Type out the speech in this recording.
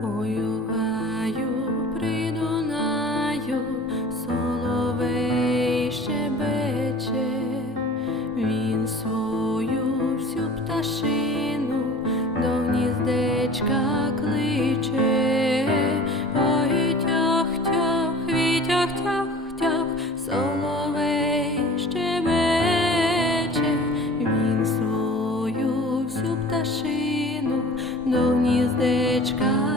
Ою гаю придунаю, соловей щебече, він свою всю пташину до гніздечка кличе, ой тях, вітях, тях, тях, соловей щебече, він свою пташину до гніздечка.